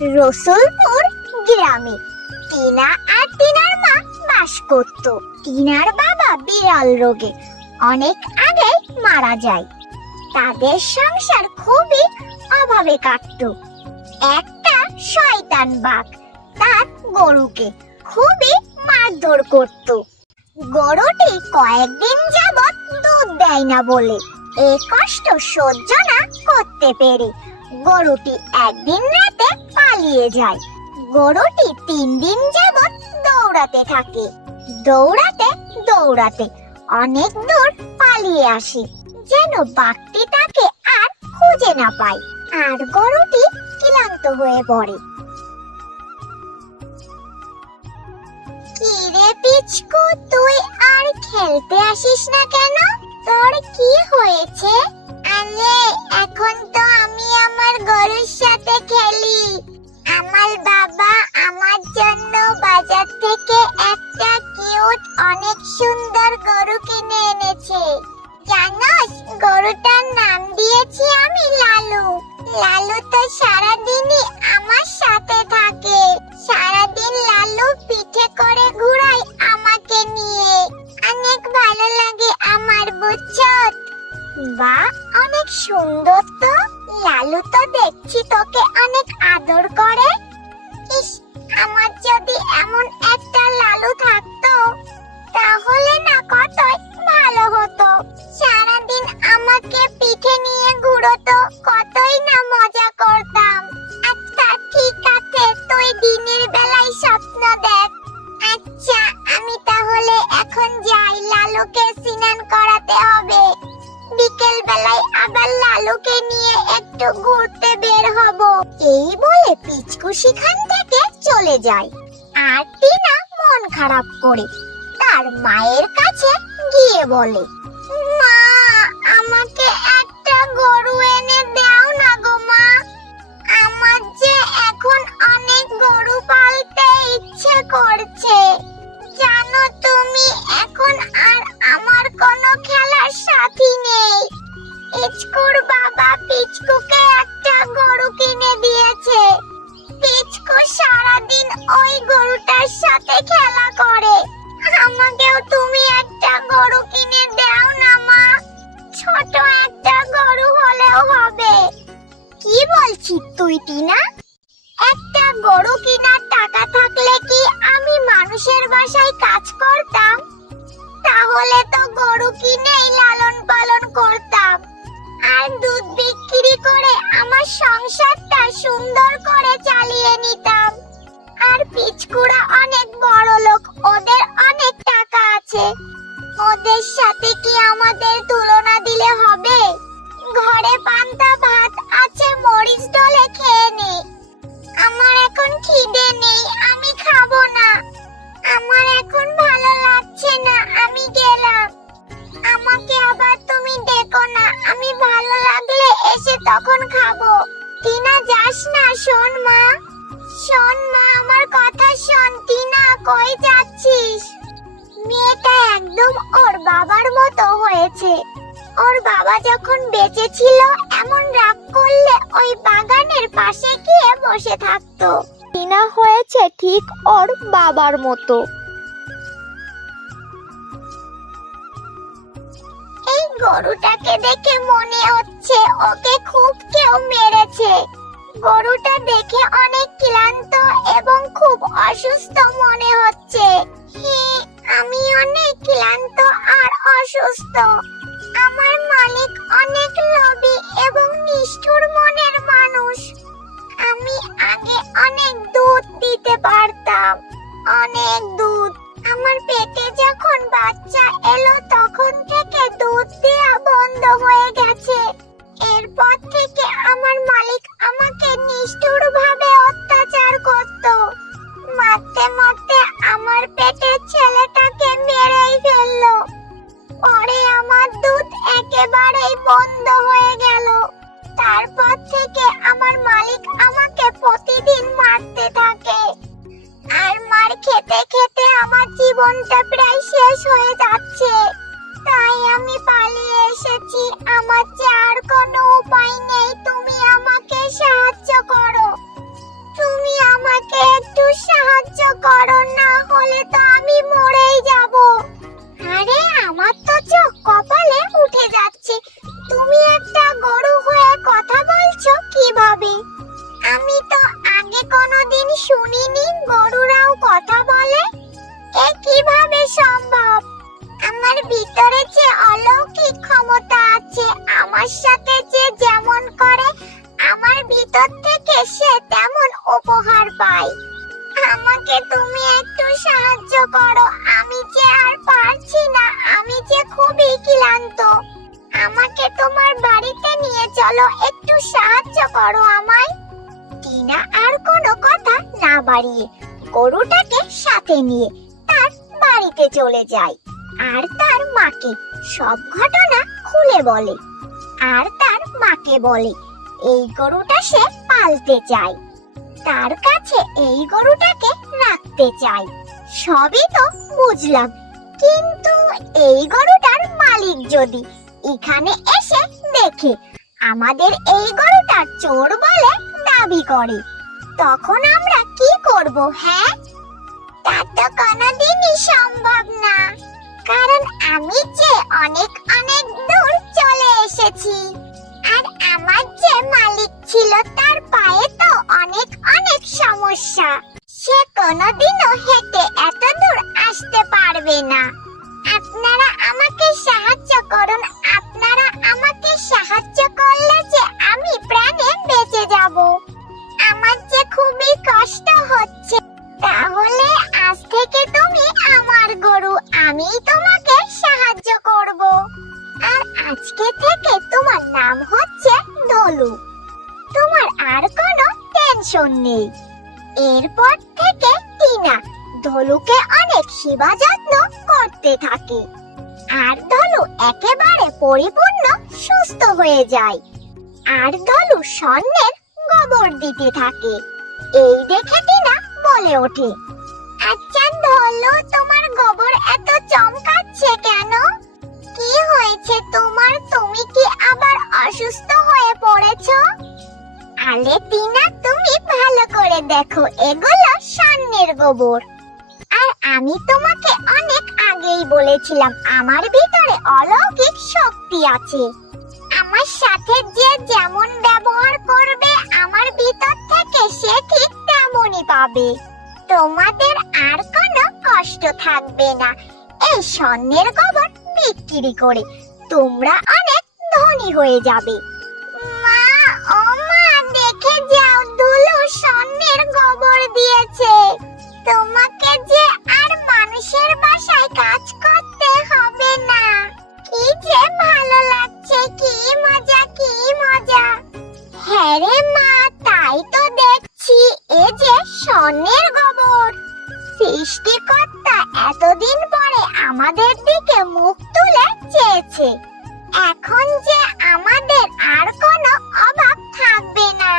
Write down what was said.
রসুলপুর গ্রামে টিনা আর টিনার মা বাস করত। টিনার বাবা বিড়াল রোগে অনেক আগেই মারা যায়। তাদের সংসার খুবই অভাবে কাটতো। একটা শয়তান বাঘ তার গরুকে খুবই মারধর করত। গরুটি কয়েকদিন যাবৎ দুধ দেয় না বলে এই কষ্ট সহ্য না করতে পেরে গরুটি একদিন রাতে পালিয়ে যায়। গরুটি 3 দিন যাবৎ দৌড়াতে থাকে। দৌড়াতে দৌড়াতে অনেক দূর পালিয়ে আসে, যেন বাঘটি তাকে আর খুঁজে না পায়। আর গরুটি ক্লান্ত হয়ে পড়ে। কি রে পিচকু, তুই আর খেলতে আসিস না কেন? তোর কি হয়েছে? আরে এখন তো আমি আমার গরুর সাথে খেলি। আমার বাবা আমার জন্য বাজার থেকে একটা কিউট অনেক সুন্দর গরু কিনে এনেছে। জানোস, গরুটার নাম দিয়েছি আমি লালু। লালু তো সারাদিনই আমার সাথে থাকে। সারাদিন লালু পিঠে করে ঘুরায় আমাকে নিয়ে। অনেক ভালো লাগে আমার, বুঝছো? বাহ, অনেক সুন্দর তো। লালু তো দেখছি তোকে অনেক আদর করে। ইস, আমার যদি এমন একটা লালু থাকতো তাহলে না কতই ভালো হতো। সারাদিন আমাকে পিঠে নিয়ে ঘুরতো, কতই না মজা করতাম। আচ্ছা ঠিক আছে, তুই দিনের বেলায় স্বপ্ন দেখ। আচ্ছা আমি তাহলে এখন যাই, লালুকে স্নান করাতে হবে। বিকেল বেলায় আবার লালুকে নিয়ে একটু ঘুরতে বের হব। এই বলে পিচকু সেখান থেকে চলে যায়। আর টিনা মন খারাপ করে তার মায়ের কাছে গিয়ে বলে, মা, আমাকে একটা গরু এনে দাও না গো মা। আমার যে এখন অনেক গরু পালতে ইচ্ছে করছে। জানো তুমি, এখন আর আমার কোনো খেলার সাথী নেই। পিচকুর বাবা পিচকুকে একটা গরু কিনে দিয়েছে। পিচকু সারাদিন ওই গরুটার সাথে খেলা করে। আমাকেও তুমি একটা গরু কিনে দাও না মা। ছোট একটা গরু হলেও হবে। কি বলছিস তুই টিনা? একটা গরু কেনার টাকা থাকলে কি আমি মানুষের বাসায় কাজ করতাম? তাহলে তো গরু কিনেই লালন পালন করতাম আর দুধ বিক্রি করে আমার সংসারটা সুন্দর করে চালিয়ে নিতাম। আর পিচকুরা অনেক বড় লোক, ওদের অনেক টাকা আছে। ওদের সাথে কি আমাদের তুলনা দিলে হবে? ঘরে পান্তা ভাত আছে, মরিচ ডলে খেয়ে নে। আমার এখন খিদে নেই, আমি খাবো না। আমার এখন ভালো লাগছে না, আমি গেলাম। আমাকে আবার তুমি ডেকো না, আমি ভালো লাগলে এসে তখন খাবো। টিনা যাস না, শোন মা। শোন মা, আমার কথা শোন। টিনা, কই যাচ্ছিস? মেয়েটা একদম ওর বাবার মতো হয়েছে। ওর বাবা যখন বেঁচে ছিল এমন রাগ করলে ওই বাগানের পাশে গিয়ে বসে থাকতো। টিনা হয়েছে ঠিক ওর বাবার মতো। এই গরুটাকে দেখে মনে হচ্ছে ওকে খুব কেউ মেরেছে। গরুটা দেখে অনেক ক্লান্ত এবং খুব অসুস্থ মনে হচ্ছে। আমি অনেক ক্লান্ত আর অসুস্থ। আমার মালিক অনেক লোভী এবং নিষ্ঠুর মনের মানুষ। আমি আগে অনেক দুধ দিতে পারতাম, অনেক দুধ। আমার পেটে যখন বাচ্চা এলো তখন থেকে দুধ দেয়া বন্ধ হয়ে গেছে। এরপর থেকে আমার মালিক আমাকে নিষ্ঠুর ভাবে অত্যাচার করত। মারতে মারতে আমার পেটের ছেলেটাকে মেরেই ফেললো। পরে আমার দুধ একেবারেই বন্ধ হয়ে গেল। তারপর থেকে আমার মালিক আমাকে প্রতিদিন মারতে থাকে। আর মার খেতে খেতে আমার জীবনটা প্রায় শেষ হয়ে যাচ্ছে। তাই আমি পালিয়ে এসেছি। আমার যে আর কোনো উপায় নেই, তুমি আমাকে সাহায্য করো। কোনোদিন শুনিনি গরুরাও কথা বলে। এ কিভাবে সম্ভব? আমার ভিতরে যে অলৌকিক ক্ষমতা আছে, আমার সাথে যে যেমন করে আমার ভিতর থেকে সে তেমন উপহার পায়। আমাকে তুমি একটু সাহায্য করো, আমি যে আর পারছি না, আমি যে খুবই ক্লান্ত। আমাকে তোমার বাড়িতে নিয়ে চলো, একটু সাহায্য করো আমায়। টিনা আর কোনো কথা না বাড়িয়ে গরুটাকে সাথে নিয়ে তার বাড়িতে চলে যায় আর তার মাকে সব ঘটনা খুলে বলে। আর তার মাকে বলে এই গরুটা সে পালতে চায়, তার কাছে এই গরুটাকে রাখতে চায়। সবই তো বুঝলাম, কিন্তু এই গরুটার মালিক যদি এখানে এসে দেখে আমাদের এই গরুটা চোর বলে দাবি করে, তখন আমরা কি করব? হ্যাঁ, তা তো কোনোদিনই সম্ভব না, কারণ আমি যে অনেক অনেক দূর চলে এসেছি। আর আমার যে মালিক ছিল তার পায়ে তো অনেক অনেক সমস্যা, সে কোনোদিনও হেঁটে এত দূর আসতে পারবে না। আপনারা আমাকে সাহায্য করুন, আপনারা আমাকে সাহায্য করলে যে আমি প্রাণে বেঁচে যাব। আমার যে খুবই কষ্ট হচ্ছে, তাহলে আজ থেকে তুমি আমার গরু, আমিই তোমাকে সাহায্য করব। আর আজকে থেকে তোমার নাম হচ্ছে ধলু, তোমার আর কোনো টেনশন নেই। এরপর থেকে টিনা ধলুকে অনেক সেবা যত্ন করতে থাকে, আর ধলু একেবারে পরিপূর্ণ সুস্থ হয়ে যায়। আর ধলু স্বর্ণের গোবর দিতে থাকে। এই দেখে টিনা বলে ওঠে, আচ্ছা ধলু, তোমার গোবর এত চমকাচ্ছে কেন? কি হয়েছে তোমার? তুমি কি আবার অসুস্থ হয়ে পড়েছো? আলে টিনা, তুমি ভালো করে দেখো, এগুলো স্বর্ণের গোবর। আর আমি তোমাকে অনেক আগেই বলেছিলাম আমার ভিতরে অলৌকিক শক্তি আছে। আমার সাথে যে যেমন ব্যবহার করবে আমার ভিতর থেকে সে ঠিক তেমনই পাবে। তোমাদের আর কোনো কষ্ট থাকবে না। এই স্বর্ণের গোবর বিক্রি করে তোমরা অনেক ধনী হয়ে যাবে। মা, ও মা, দেখে যাও, ধুলু স্বর্ণের গোবর দিয়েছে। তোমাকে যে আর মানুষের বাসায় কাজ করতে হবে না। কি যে ভালো লাগছে, কি মজা, কি মজা। হ্যাঁ রে মা, তাই তো দেখছি, এ যে স্বর্ণের গোবর। সৃষ্টিকর্তা এতদিন পরে আমাদের দিকে মুখ তুলে চেয়েছে। এখন যে আমাদের আর কোনো অভাব থাকবে না।